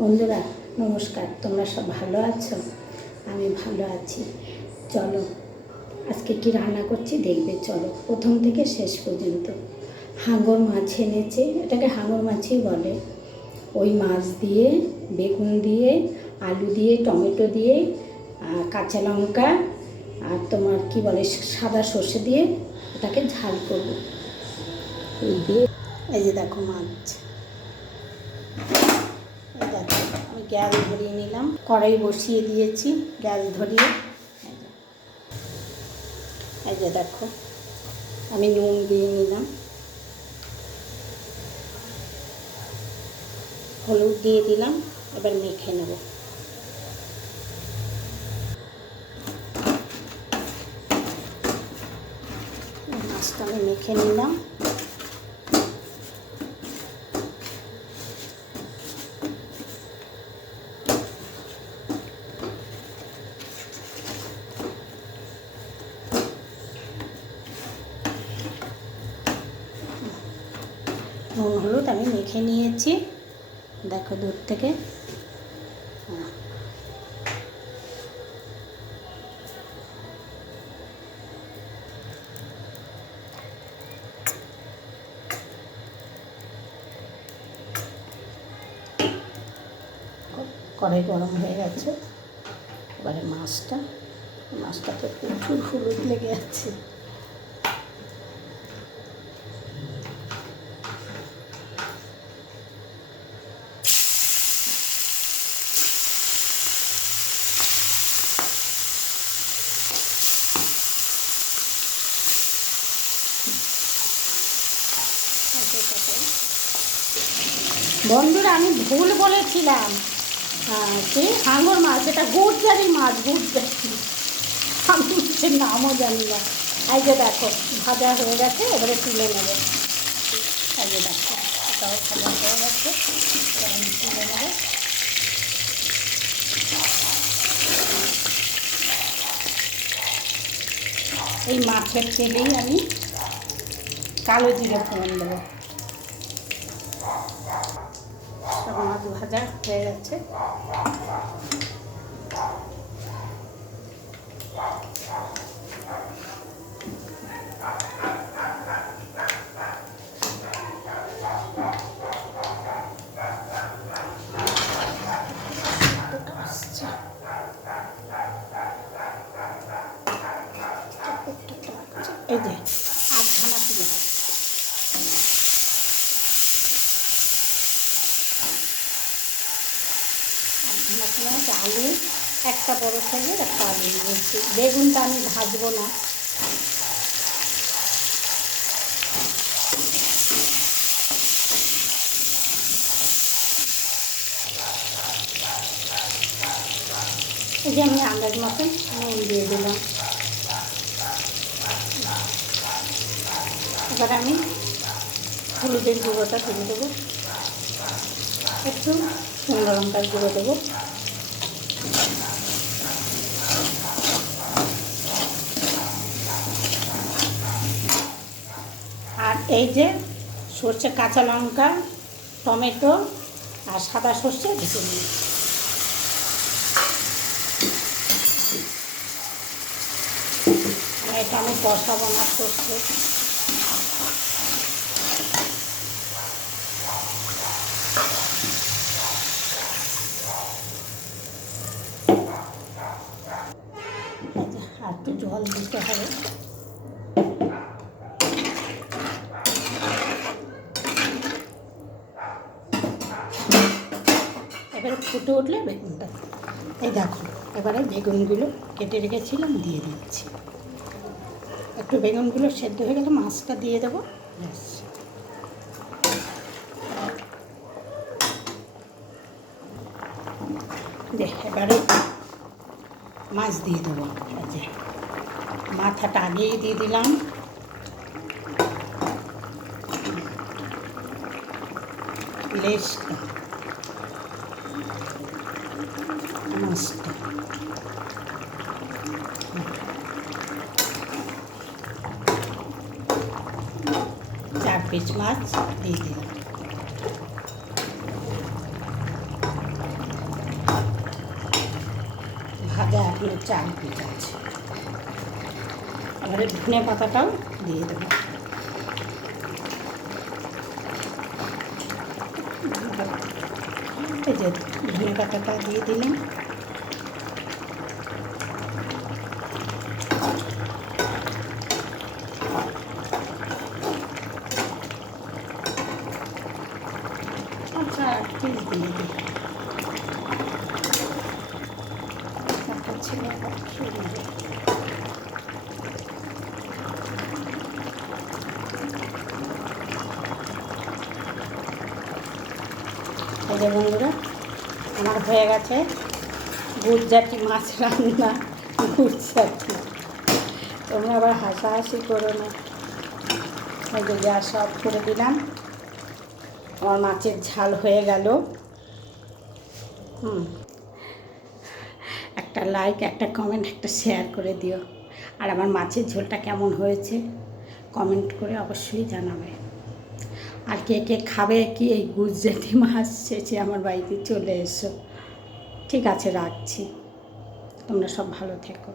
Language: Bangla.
বন্ধুরা নমস্কার, তোমরা সব ভালো আছো? আমি ভালো আছি। চলো আজকে কি রান্না করছি দেখবে, চলো প্রথম থেকে শেষ পর্যন্ত। হাঙর মাছ এনেছে, এটাকে হাঙর মাছই বলে। ওই মাছ দিয়ে, বেগুন দিয়ে, আলু দিয়ে, টমেটো দিয়ে, কাঁচা লঙ্কা আর তোমার কি বলে সাদা সর্ষে দিয়ে ওটাকে ঝাল করবো। এই দিয়ে এই যে দেখো মাছ, দেখো আমি গ্যাস ধরিয়ে নিলাম, কড়াই বসিয়ে দিয়েছি গ্যাস ধরিয়ে। এই যে দেখো আমি নুন দিয়ে নিলাম, হলুদ দিয়ে দিলাম, এবার মেখে নেব। মাছটা আমি মেখে নিলাম। নুন হলুদ আমি মেখে নিয়েছি, দেখো দূর থেকে। কড়াই গরম হয়ে গেছে, এবারে মাছটাতে প্রচুর হলুদ লেগে আছে। বন্ধুরা আমি ভুল বলেছিলাম, কি হাঙর মাছ, এটা গুড়জারি মাছ, গুড়জারি। আমি মাছের নামও জানি না। এই যে দেখো ভাজা হয়ে গেছে, এবারে তুলে নেবে। এই যে দেখো এটাও ভাজা হয়ে গেছে, এবার আমি তুলে নেব। এই মাছের তেলেই আমি কালো জিরে ফোড়ন দেবো। সব মাছ ভাজা হয়ে গেছে। এই যে আধখানা পেঁয়াজ, আধখানা পেঁয়াজ, আলু একটা বড়ো সাইজের একটা আলু নিয়েছি। বেগুনটা আমি ভাজবো না। এই যে আমি আন্দাজ মতন নুন দিয়ে দিলাম। এবার আমি হলুদের গুঁড়োটা তুলে দেবো, একটু শুকনো লঙ্কার গুঁড়ো দেবো, আর এই যে সর্ষে, কাঁচা লঙ্কা, টমেটো আর সাদা সর্ষে ভেজে নিই। এটা আমি কষাবো না, সর্ষে। আর একটু জল দিতে হবে। এবারে ফুটে উঠলে বেগুনটা, এই দেখো এবারে বেগুনগুলো কেটে রেখেছিলাম দিয়ে দিচ্ছি। একটু বেগুনগুলো সেদ্ধ হয়ে গেলে মাছটা দিয়ে দেবো, ব্যাস। এবারে মাছ দিয়ে দেবো। এই যে মাথাটা আগেই দিয়ে দিলাম, লেজটা, মাছটা, 4 পিস মাছ দিয়ে দিলাম। ভাজা এখনো চাল পিঠ আছে। এবারে ধনে পাতাটাও দিয়ে দেবো। এই যে ধনে পাতাটা দিয়ে দিলাম। আচ্ছা, এক পিস দিয়ে দিই। একটা ছেলে এই যে বন্ধুরা, আমার হয়ে গেছে গুজরাটি মাছ রান্না। গুজরাটি, তোমরা আবার হাসাহাসি করো না। এই যে গ্যাস অফ করে দিলাম। আমার মাছের ঝাল হয়ে গেল। একটা লাইক, একটা কমেন্ট, একটা শেয়ার করে দিও। আর আমার মাছের ঝোলটা কেমন হয়েছে কমেন্ট করে অবশ্যই জানাবে। আর কে কে খাবে কি এই গুজরাটি মাছ শেষে আমার বাড়িতে চলে এসো। ঠিক আছে, রাখছি। তোমরা সব ভালো থেকো।